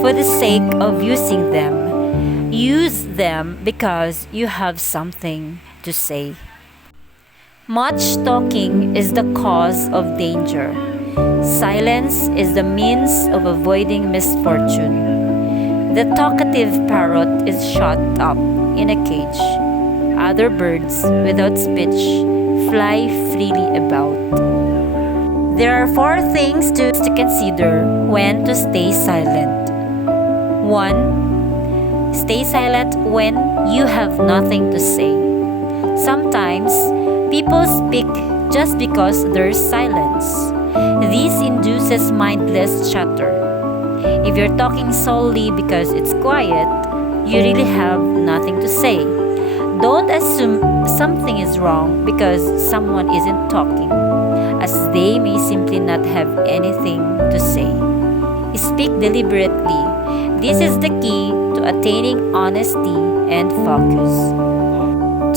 for the sake of using them. Use them because you have something to say. Much talking is the cause of danger. Silence is the means of avoiding misfortune. The talkative parrot is shut up in a cage. Other birds without speech fly freely about. There are 4 things to consider when to stay silent. 1. Stay silent when you have nothing to say. Sometimes, people speak just because there's silence. This induces mindless chatter. If you're talking solely because it's quiet, you really have nothing to say. Don't assume something is wrong because someone isn't talking, as they may simply not have anything to say. Speak deliberately. This is the key to attaining honesty and focus.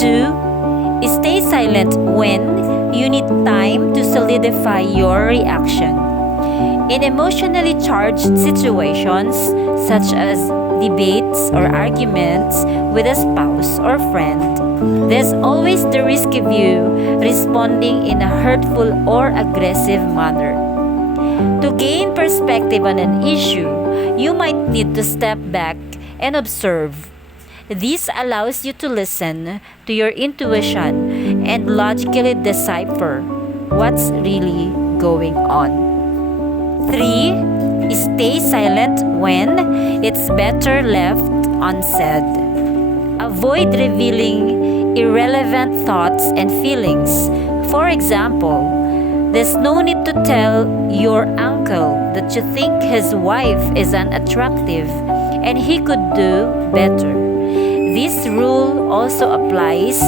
2. Stay silent when you need time to solidify your reaction. In emotionally charged situations, such as debates or arguments with a spouse or friend, there's always the risk of you responding in a hurtful or aggressive manner. To gain perspective on an issue, you might need to step back and observe. This allows you to listen to your intuition and logically decipher what's really going on. 3. Stay silent when it's better left unsaid. Avoid revealing irrelevant thoughts and feelings. For example, there's no need to tell your uncle that you think his wife is unattractive and he could do better. This rule also applies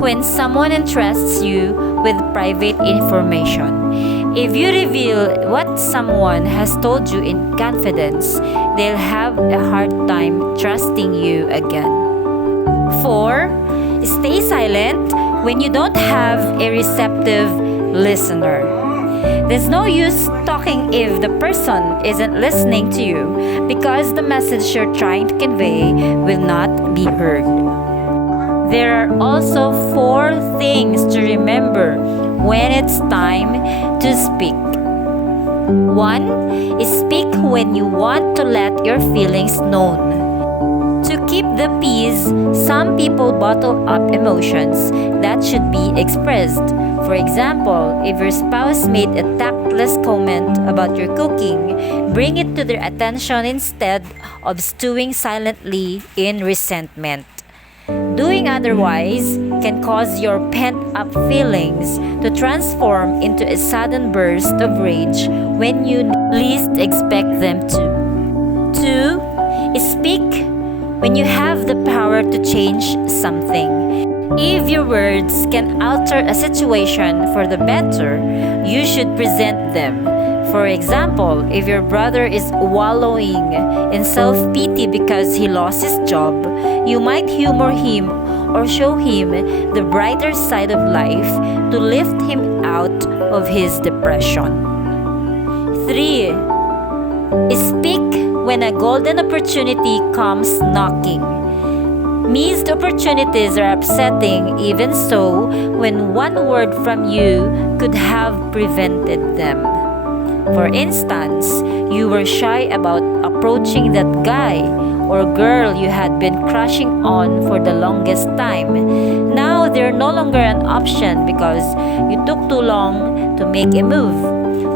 when someone entrusts you with private information. If you reveal what someone has told you in confidence, they'll have a hard time trusting you again. 4. Stay silent when you don't have a receptive listener. There's no use talking if the person isn't listening to you because the message you're trying to convey will not be heard. There are also 4 things to remember when it's time to speak. 1. Speak when you want to let your feelings known. To keep the peace, some people bottle up emotions that should be expressed. For example, if your spouse made a tactless comment about your cooking, bring it to their attention instead of stewing silently in resentment. Doing otherwise can cause your pent-up feelings to transform into a sudden burst of rage when you least expect them to. 2. Speak when you have the power to change something. If your words can alter a situation for the better, you should present them. For example, if your brother is wallowing in self-pity because he lost his job, you might humor him or show him the brighter side of life to lift him out of his depression. 3. Speak when a golden opportunity comes knocking. Missed opportunities are upsetting, even so, when one word from you could have prevented them. For instance, you were shy about approaching that guy or girl you had been crushing on for the longest time. Now they're no longer an option because you took too long to make a move.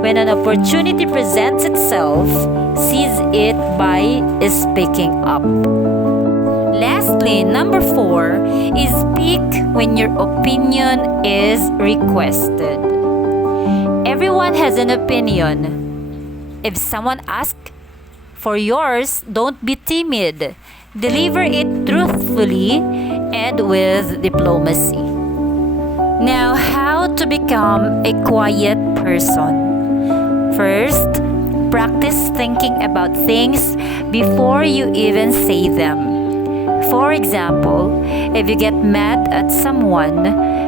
When an opportunity presents itself, seize it by speaking up. Lastly, number 4 is speak when your opinion is requested. Everyone has an opinion. If someone asks for yours, don't be timid. Deliver it truthfully and with diplomacy. Now, how to become a quiet person? First, practice thinking about things before you even say them. For example, if you get mad at someone,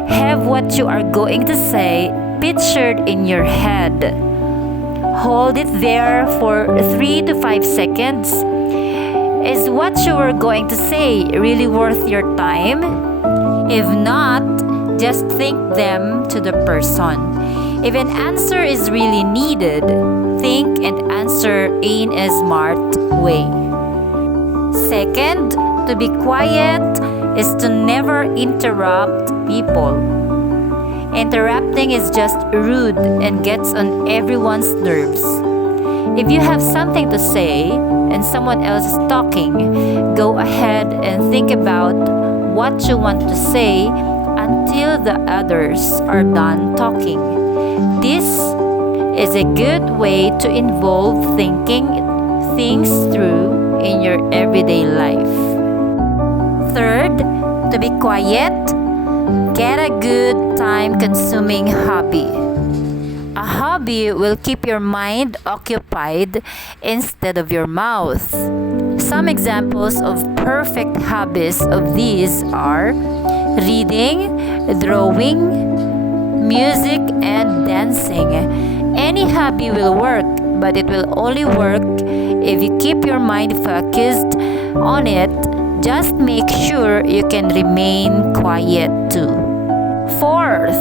have what you are going to say pictured in your head. Hold it there for 3 to 5 seconds Is what you were going to say really worth your time? If not, just think them to the person. If an answer is really needed, think and answer in a smart way. Second, to be quiet is to never interrupt people. Interrupting is just rude and gets on everyone's nerves. If you have something to say and someone else is talking, go ahead and think about what you want to say until the others are done talking. This is a good way to involve thinking things through in your everyday life. Third, to be quiet, get a good time-consuming hobby. A hobby will keep your mind occupied instead of your mouth. Some examples of perfect hobbies of these are reading, drawing, music, and dancing. Any hobby will work, but it will only work if you keep your mind focused on it. Just make sure you can remain quiet too. Fourth,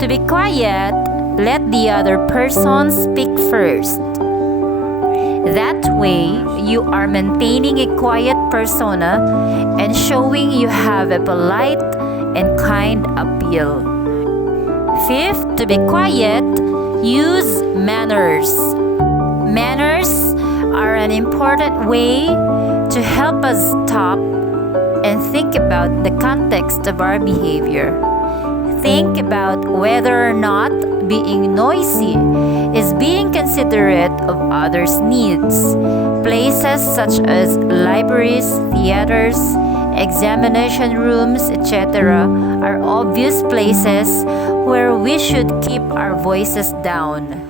to be quiet, let the other person speak first. That way, you are maintaining a quiet persona and showing you have a polite and kind appeal. Fifth, to be quiet, use manners. Manners are an important way to help us stop and think about the context of our behavior. Think about whether or not being noisy is being considerate of others' needs. Places such as libraries, theaters, examination rooms, etc. are obvious places where we should keep our voices down.